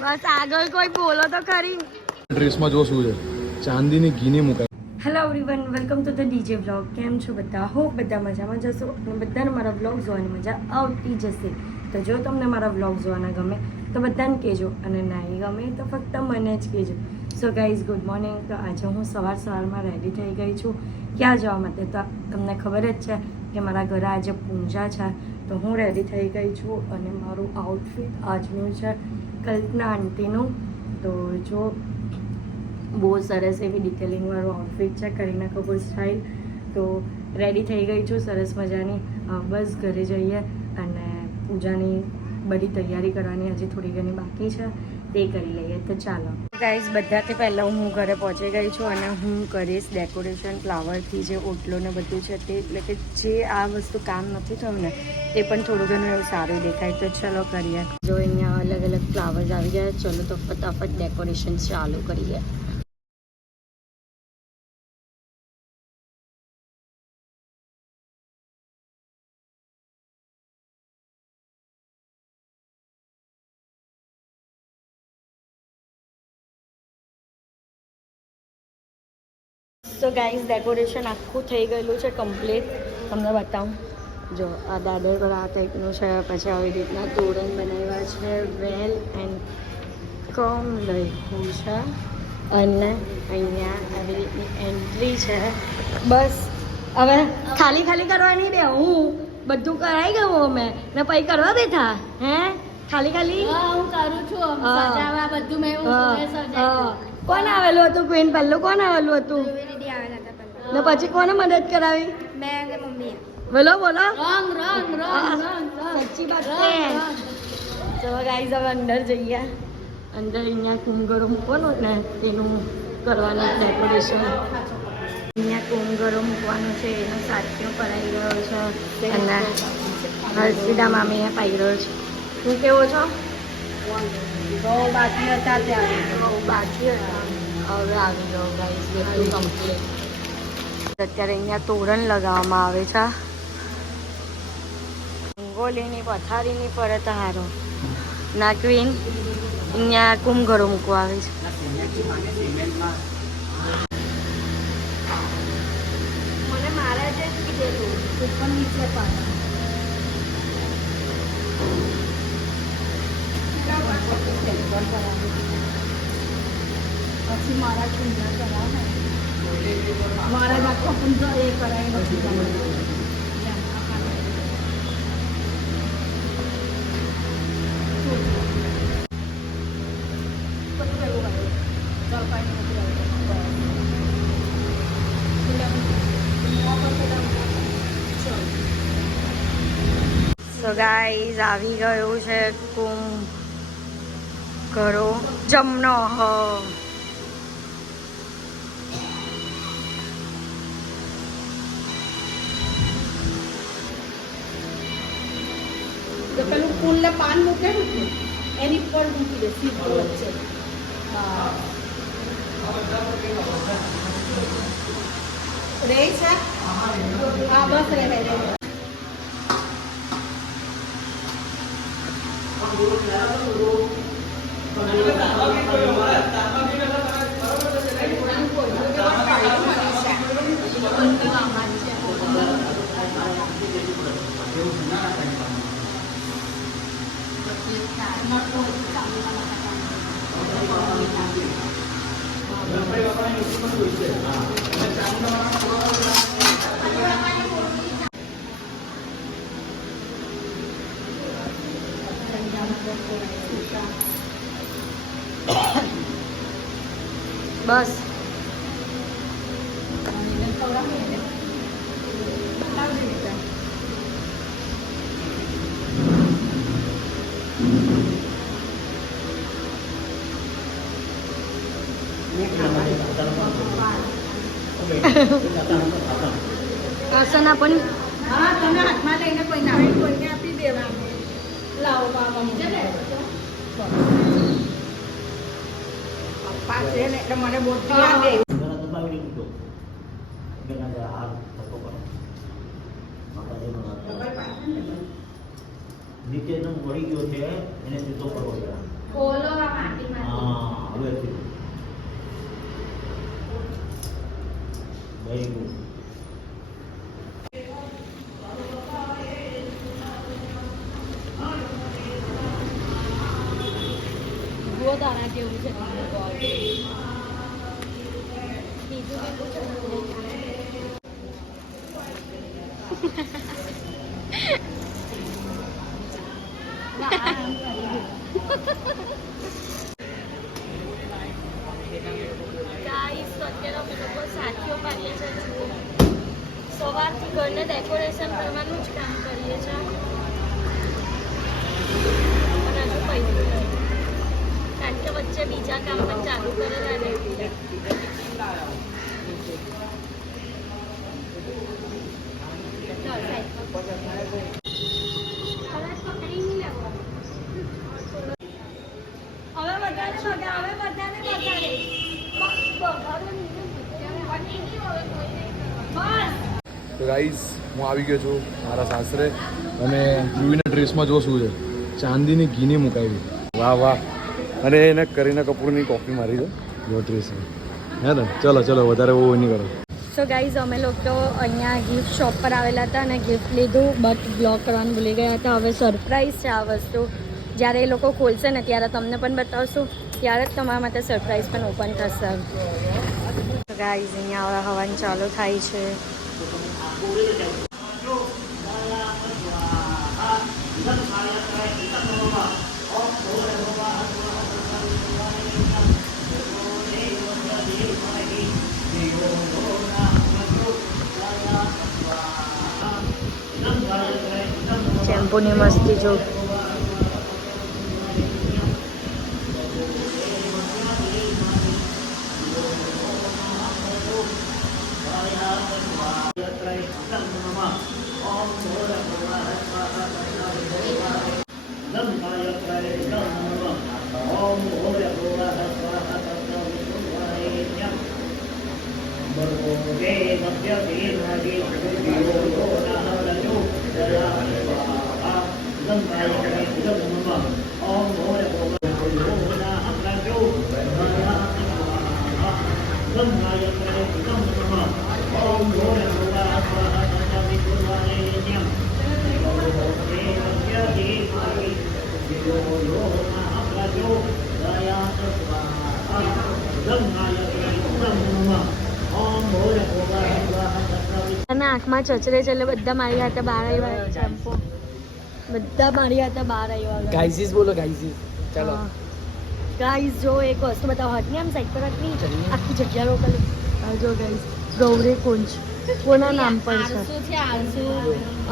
બસ આગળ કોઈ બોલો તો ખરી. ડ્રેસમાં જો શું છે ચાંદીની ઘીની મુકાય. Hello everyone, welcome to the DJ vlog. કેમ છો બધા? હોપ બધા મજામાં જશો અને બધાને મારા વ્લોગ જોવાની મજા આવતી જશે. તો જો તમને મારા વ્લોગ જોવાના ગમે તો બધાને કહેજો અને નહીં ગમે તો ફક્ત મને જ કહેજો. So guys, good morning. તો આજે હું સવારમાં રેડી થઈ ગઈ છું. ક્યાં જવા માટે? તો તમને ખબર જ છે કે મારા ઘરે આજે પૂજા છે. તો હું રેડી થઈ ગઈ છું અને મારું આઉટફિટ આજનું છે કલ્પના આંટીનું. તો જો બહુ સરસ એવી ડિટેલિંગવાળું આઉટફિટ છે, કરીના કપૂર સ્ટાઇલ. તો રેડી થઈ ગઈ છું સરસ મજાની. બસ ઘરે જઈએ અને પૂજાની બધી તૈયારી કરવાની હજી થોડી ઘણી બાકી છે, તે કરી લઈએ. તો ચાલો ગાઈઝ, બધાથી પહેલાં હું ઘરે પહોંચી ગઈ છું અને હું કરીશ ડેકોરેશન ફ્લાવરથી. જે ઓટલો ને બધું છે તે, એટલે કે જે આ વસ્તુ કામ નથી થયું ને તે પણ થોડું ઘણું એવું સારું દેખાય. તો ચલો કરીએ. જો અહીંયા અલગ અલગ ફ્લાવર્સ આવી ગયા. ચલો તો ફટાફટ ડેકોરેશન ચાલુ કરીએ. તો ગાઈઝ, ડેકોરેશન આખું થઈ ગયેલું છે કમ્પ્લીટ. તમને બતાવું. જો આ દાદર પર આ ટાઈપનું છે. પછી આવી રીતના તોરણ બનાવ્યા છે, વેલ એન્ડ કમ લખ્યું છે અને અહીંયા આવી રીતની એન્ટ્રી છે. બસ હવે ખાલી ખાલી કરવાની બે હું બધું કરાવી ગયું અમે ને પછી કરવા બેઠા હે ખાલી ખાલી હું કરું છું સજાવા બધું મેં કોણ આવેલું હતું? ક્વીન પહેલું કોણ આવેલું હતું? ને પછી કોને મદદ કરાવી? મેં કે મમ્મી. બોલો બોલો. રંગ રંગ રંગ રંગ સાચી વાત છે. ચલો ગાઈઝ, હવે અંદર જઈએ. અંદર અહીંયા કુંગરો મૂકવાનું ને તેનું કરવાનું ડેકોરેશન. અહીંયા કુંગરો મૂકવાનું છે, એનો સાચો કરાઈ ગયો છે અને હર્ષિદા મામીને પાઈ રહ્યો છે. શું કેવો છો? તો બાકી હતા ત્યાં બાકી હતા, હવે આવી ગયો ગાઈઝ, બધું કમ્પ્લીટ. અત્યારે અહીંયા તોરણ લગાવવામાં આવે છે. રંગોલીની પથારીની પરત હારો ના ક્વીન અહીંયા કુંભઘરો મૂકવા આવે છે. મને મારા જ કીધેલું પણ નીચે પણ પછી મારા પૂજા કરાવે મારા આખો પૂજા એ કરાવી નથી. સો ગાઈઝ, આવી ગયું છે કુંભઘરો જમનો. તો પેલું ફૂલને પાન મૂકે ને એની પર મૂકી દે સીધો વચ્ચે. રે છે હા બસ રે રે બસ આસન આપણ હા તમે હાથમાં લઈને કોઈને આપી દેવાનું. લાવો બાબા છે ને પપ્પા છે ને એટલે મને બહુ લાગે. નીચેનો વળી ગયો છે એને સીધો કરવો છે. ખોલો આમાં તારા કેવું છે બીજું બી પૂછો ગાઈસ તો અત્યારે અમે લોકો સાથીઓ પાડીએ છીએ સવારથી ઘરને ડેકોરેશન કરવાનું જ કામ કરીએ છીએ પણ હજુ પૈસા કારણ કે વચ્ચે બીજા કામ પણ ચાલુ કરેલા ને તો ગાઈઝ હું આવી ગયો છું મારા સાસરે અને ધ્રુવીના ડ્રેસમાં જો શું છે ચાંદીની ઘીની મુકાવી વાહ વાહ અને એને કરીના કપૂરની કોફી મારી છે જો ડ્રેસમાં હે ને ચલો ચલો વધારે બહુ નહીં કરો સો ગાઈઝ અમે લોકો અહીંયા ગિફ્ટ શોપ પર આવેલા હતા અને ગિફ્ટ લીધું બટ બ્લોક કરવાનું ભૂલી ગયા હતા હવે સરપ્રાઈઝ છે આ વસ્તુ જ્યારે એ લોકો ખોલશે ને ત્યારે તમને પણ બતાવશું ત્યારે જ તમારા માટે સરપ્રાઈઝ પણ ઓપન થશે ગાઈઝ અહીંયા હવે હવન ચાલુ થાય છે ચેમ્પુની મસ્તી જો અને આંખમાં ચચરે છે એટલે બધા મારી હાથે બહાર આવ્યા ચેમ્પો બધા મારી હાથે બહાર આવ્યા ગાઈઝીસ બોલો ગાઈઝીસ ચાલો ગાઈઝ જો એક વસ્તુ બતાવો હટની આમ સાઈડ પર હટની આખી જગ્યા રોકેલી જો ગાઈઝ ગૌરી કુંજ કોના નામ પર છે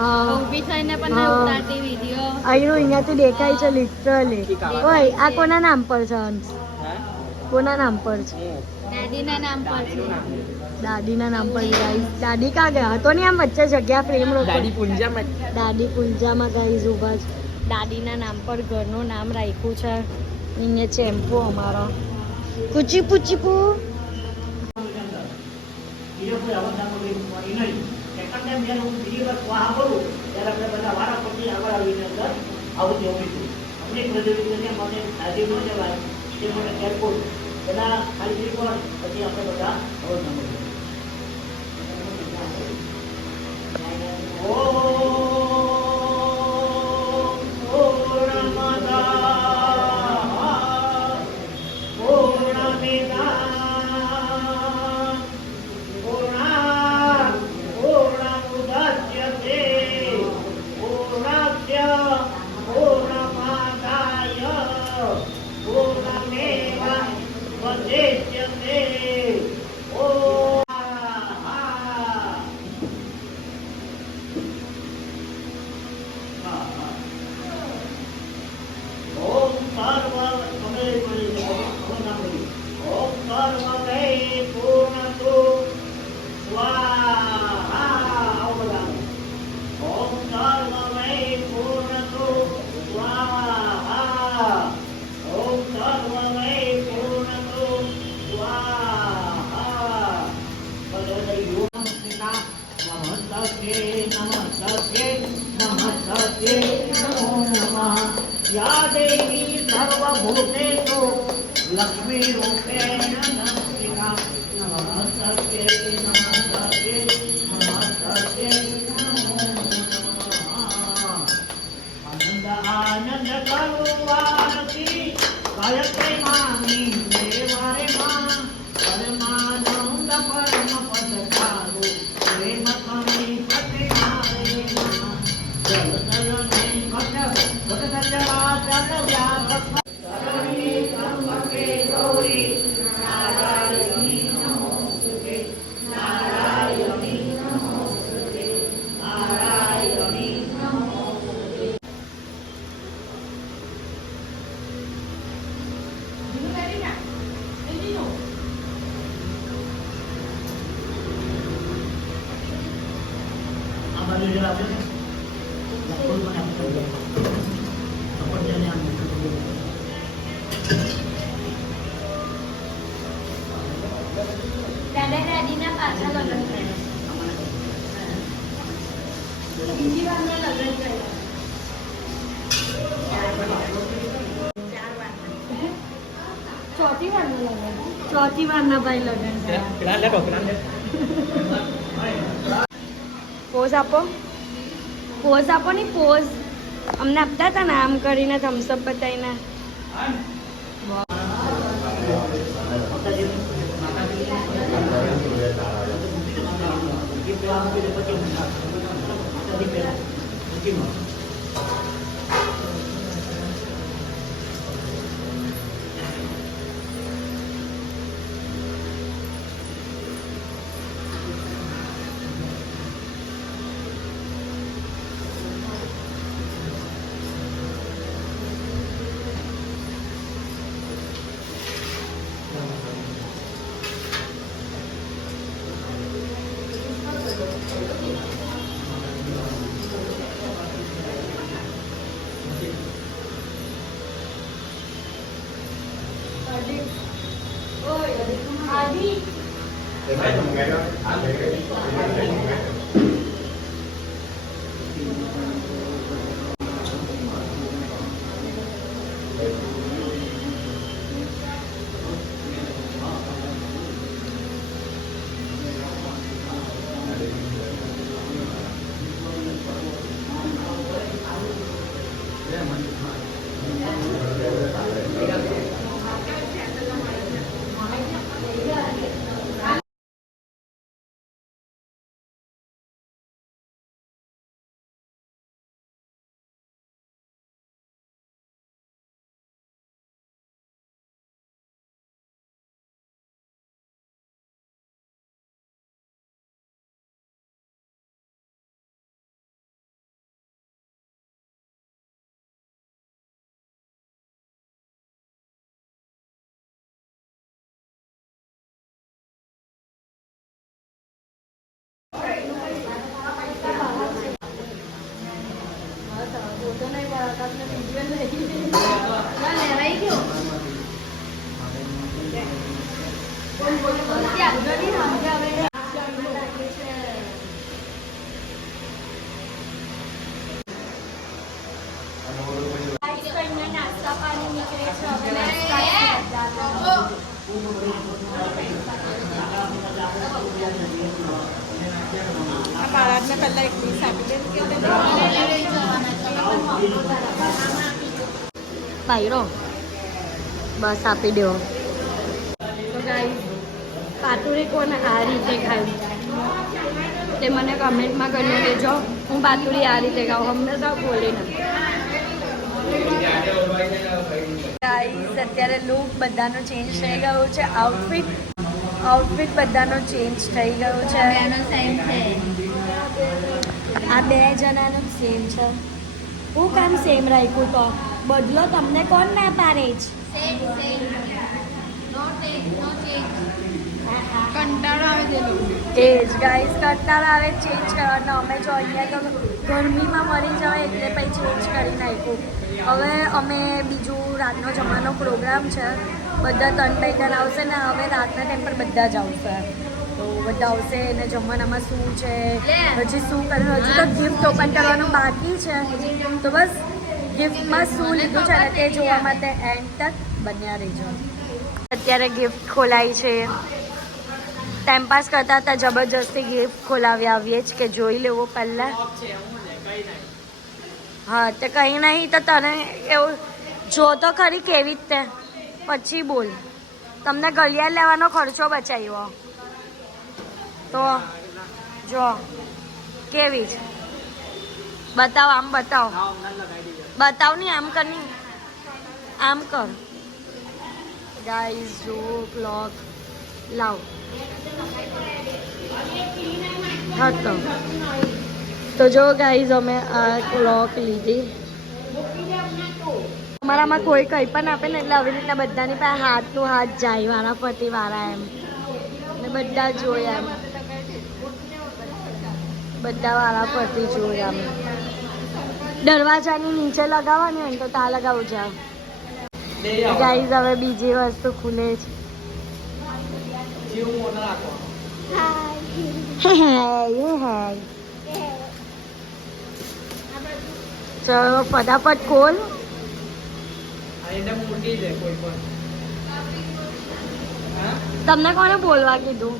ઊભી થઈને પણ મેં ઉતારતી વિડીયો અહીંનું અહીંયાથી દેખાય છે લિટરલી ઓય આ કોના નામ પર છે અંશ કોના નામ પર છે દાદીના નામ પર છે દાદીના નામ પર ગાઈઝ દાદી કાં ગયા હતો ને આમ વચ્ચે જગ્યા ફ્રેમ દાદી પુંજામાં દાદી પુંજામાં ગાઈઝ ઊભા છે દાદીના નામ પર ઘરનું નામ રાખ્યું છે અહીંયા ચેમ્પો અમારો પૂચી પૂચી પૂ બીજો કોઈ અવસ્થા કોઈ મળી નહીં સેકન્ડ ટાઈમ જ્યારે હું બીજી વાર સ્વાહા કરું ત્યારે આપણે બધા વારા પછી આગળ આવીને અંદર આવું જવું આપણે પ્રતિનિધિને મને દાદી ન જવાય તે મને એરપોર્ટ પહેલાં ખાલી 3 વાર પછી આપણે બધા અવસ્થા મળીએ या देवी सर्वभूतेषु लक्ष्मीरूपेण नमस्ते नमस्ते नमस्ते नमस्ते आनंद आनंद करुवासी गायत्री माँ આપણે રેડીના પાછા લગ્ન કર્યા. બીજી વારના લગ્ન કર્યા. ચોથી વારના લગ્ન. ચોથી વારના ભાઈ લગ્ન કર્યા. પોઝ આપો. પોઝ આપો ને પોઝ. અમને આપતા હતા ને આમ કરીને થમ્સઅપ બતાવીને. આદિ નાસ્તા પાણી નીકળે છે. બાળકને પહેલા એક પીસ આપી દે પાયરો બસ આપી દો. તો ગાઈસ પાતુરી કોને આ રીતે ખાય તે મને કમેન્ટમાં કરી દેજો. હું પાતુરી આ રીતે ખાઉં, હંમેશા બોલીને. ગાઈસ અત્યારે લુક બધાનો ચેન્જ થઈ ગયો છે. આઉટફિટ બધાનો ચેન્જ થઈ ગયો છે. આ બે જણાનો સેમ છે. હું કામ સેમ રાખ્યું તો બદલો તમને કોણ ના પાડે છે? કંટાળો આવે છે એ જ ગાઈસ કંટાળો આવે ચેન્જ કરવાનો. અમે જો અહીંયા તો ગરમીમાં મરી જવાય એટલે પછી ચેન્જ કરી નાખ્યું. હવે અમે બીજું રાતનો જમવાનો પ્રોગ્રામ છે. બધા 3 ભાઈબંધ આવશે ને હવે રાતના ટાઈમ પર બધા જ આવશે. તો બધા આવશે અને જમવાનામાં શું છે હજી શું કર્યું, હજુ તો ગિફ્ટ ઓપન કરવાનું બાકી છે. તો બસ ગિફ્ટમાં શું લીધું છે ને તે જોવા માટે એન્ડ તક બન્યા રહેજો. અત્યારે ગિફ્ટ ખોલાઈ છે. ટાઈમ પાસ કરતા હતા, જબરજસ્તી ગિફ્ટ ખોલાવી આવીએ જ કે જોઈ લેવો પહેલાં. હા તે કંઈ નહીં તો તને એવું જો તો ખરી કેવી રીતે પછી બોલ. તમને ઘડિયાળ લેવાનો ખર્ચો બચાવ્યો તો જો કેવી જ બતાવ. આમ બતાવ. બતાવ નહીં આમ કર નહીં આમ કર. ગાઈઝ જો ક્લોક લાવ હતો. તો જો ગાઈઝ અમે આ ક્લોક લીધી. અમારામાં કોઈ કંઈ પણ આપે ને એટલે આવી રીતના બધાની પાસે હાથનું હાથ જાય વાળા ફરતી વાળા એમ ને બધા જોયા એમ બધા વાળા ફરતી જોયા એમ. દરવાજાની નીચે લગાવવાની હોય ને તો ત્યાં લગાવું છે. ગાઈઝ હવે બીજી વસ્તુ ખુલે છે. ચલો ફટાફટ ખોલ. તમને કોને બોલવા કીધું?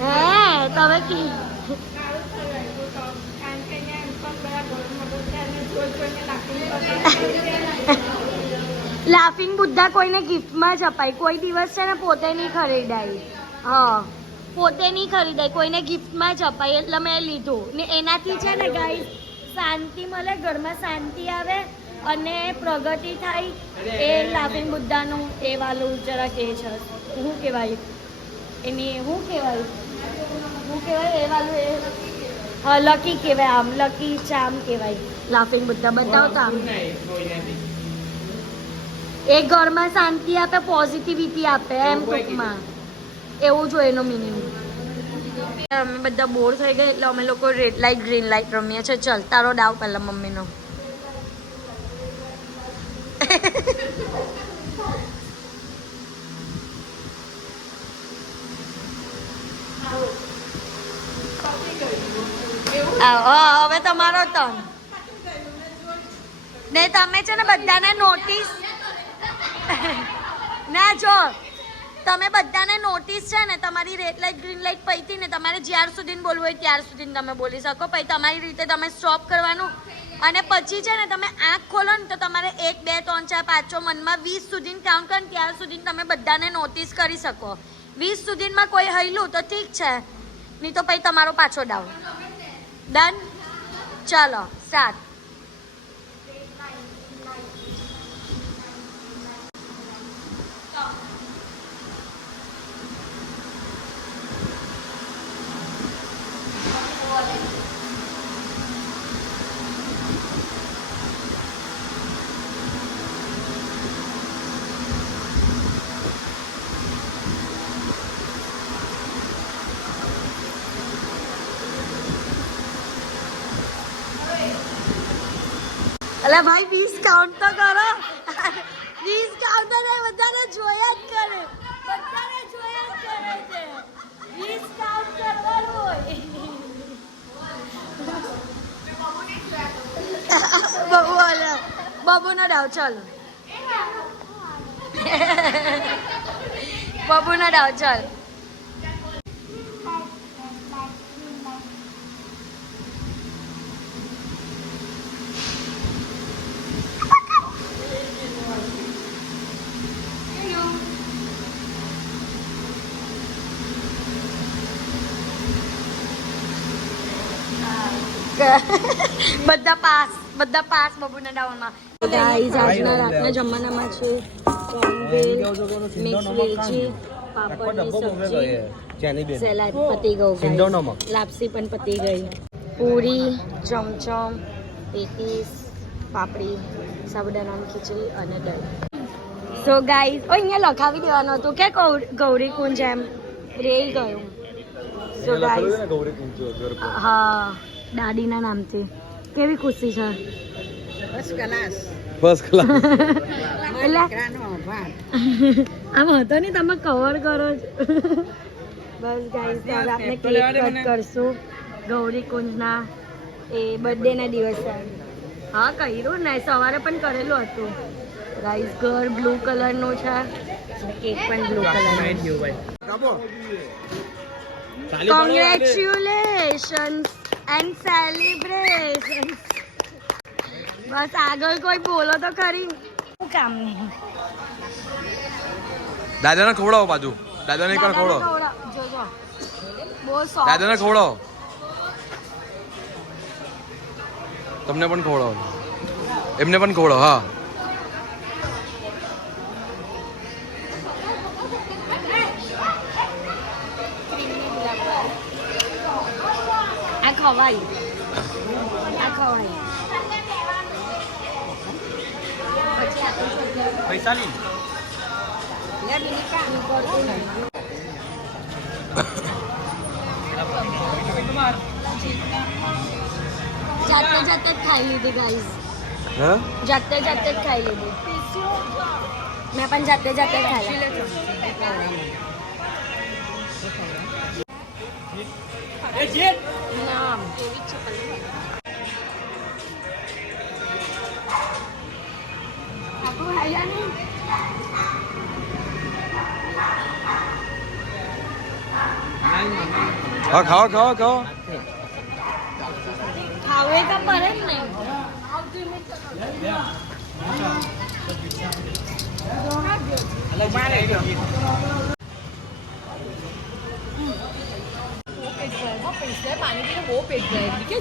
હે તમે કી લાફિંગ બુદ્ધા કોઈને ગિફ્ટમાં જ અપાય. કોઈ દિવસ છે ને પોતે નહીં ખરીદાય. હા, પોતે નહીં ખરીદાય, કોઈને ગિફ્ટમાં જ અપાય. એટલે મેં લીધું ને એનાથી છે ને ગાઈસ શાંતિ મળે, ઘરમાં શાંતિ આવે અને પ્રગતિ થાય. એ લાફિંગ બુદ્ધાનું એ વાલું જરાક એ છે, શું કહેવાય એની, શું કહેવાય એ વાલું એ, હા લકી કહેવાય. આમ લકી ચામ કહેવાય લાફિંગ બુદ્ધા. બતાવતા આમ એ ઘરમાં શાંતિ આપે, પોઝિટિવિટી આપે એમ ટૂંકમાં. એવું જો એનો મિનિંગ. અમે બધા બોર થઈ ગયા એટલે અમે લોકો રેડ લાઇટ ગ્રીન લાઇટ રમીએ છીએ. ચલ તારો ડાવ પહેલા મમ્મીનો. હવે તમારો ટર્ન. ને તમે છે ને બધાને નોટિસ ના જો તમે બધાને નોટિસ છે ને, તમારી રેડ લાઇટ ગ્રીન લાઇટ પૈતી ને તમારે જ્યાર સુધી બોલવું હોય ત્યાર સુધી તમે બોલી શકો. પછી તમારી રીતે તમે સ્ટોપ કરવાનું અને પછી છે ને તમે આંખ ખોલો ને તો તમારે 1 2 3 4 5 6 મનમાં 20 સુધી કાઉન્ટ કરો, ત્યાર સુધી તમે બધાને નોટિસ કરી શકો. 20 સુધીમાં કોઈ હૈલું તો ઠીક છે, નહીં તો પછી તમારો પાછો ડાઉન. ડન? ચાલો સ્ટાર્ટ. અલા ભાઈ 20 કાઉન્ટ તો કરો. 20 કાઉન્ટ તો બધાને જોયા જ કરે, બધાને જોયા જ કરે છે. 20 કાઉન્ટ કરવાનું હોય. બબુ વાલા બબુનો ડાવ. ચાલો બબુનો ડાવ. ચાલ બધા પાસ બબુના ડાઉનમાં. ગાઈસ આજના રાતના જમવાનામાં છે મિક્સ વેજી, પાપડની સબ્જી, સલાડ પતી ગયું, લાપસી પણ પતી ગઈ, પૂરી, ચમચમ, પેટીસ, પાપડી, સાબુદાણાની ખીચડી અને દહીં. સો ગાઈસ અહીંયા લખાવી દેવાનું હતું કે ગૌરી કુંજ એમ રહી ગયું. સો ગાઈસ હા દાદીના નામથી કેવી ખુશી છે. First class. એટલે આમ હતો ને તમે કવર કરો છો. બસ ગાઈસ હવે આપણે કેક કટ કરશું ગૌરી કુંજના એ બર્થડેના દિવસે. હા કર્યું ને, સવારે પણ કરેલું હતું. ગાઈસ ઘર બ્લુ કલરનું છે, કેક પણ બ્લુ કલરનું. Congratulations and celebration. બસ આગળ કોઈ બોલો તો ખરી. શું કામ નહીં. દાદાને ખવડાવો બાજુ. દાદાને એકવાર ખવડાવો. જોજો બહુ સોફ્ટ. દાદાને ખવડાવો. તમને પણ ખવડાવો. એમને પણ ખવડાવો. હા આ ખવાય, આ ખવાય. પૈસા લઈ જાતે જાતે જ ખાઈ લીધી ગાઈસ. જાતે જાતે જ ખાઈ લીધી. મેં પણ જાતે જાતે જ ખાઈ. નામ એવી જ છે પલ્લી. આપણું હાયા નહીં. હા ખાઓ ખાઓ ખાઓ ખાવે તો પડે જ નહીં.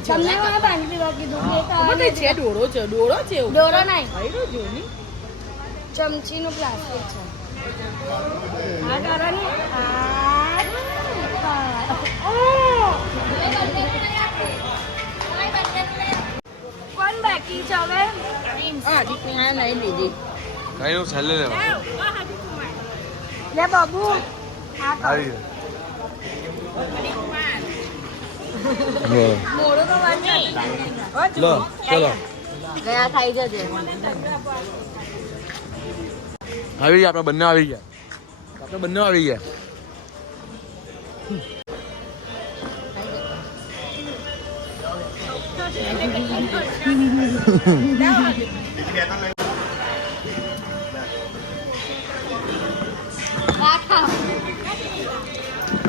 તમને મને પાણી પીવા કીધું છે ડોરો છે ડોરો નહીં ચમચીનું પ્લાસ્ટિક છે આ કરો ને કોણ બાકી છે હવે કઈ હું છેલ્લે લેવા લે બાબુ આવી મોડું તો વાત લો ચલો ગયા ખાઈ જજે આવી ગયા આપણે બંને આવી ગયા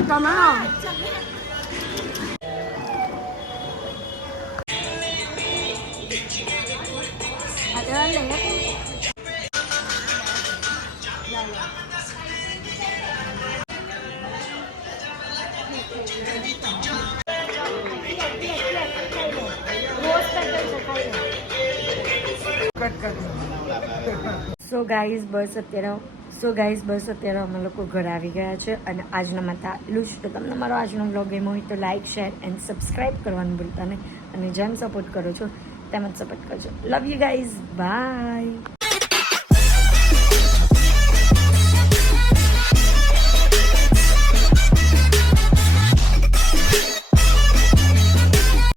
તમે સો ગાઈઝ બસ અત્યારે અમે લોકો ઘરે આવી ગયા છે અને આજના માટે આટલું જ. તો તમને મારો આજનો બ્લોગ ગમ્યો હોય તો લાઇક શેર એન્ડ સબસ્ક્રાઈબ કરવાનું ભૂલતા નહીં અને જેમ સપોર્ટ કરો છો તેમ જ સપોર્ટ કરજો. Love you guys, by.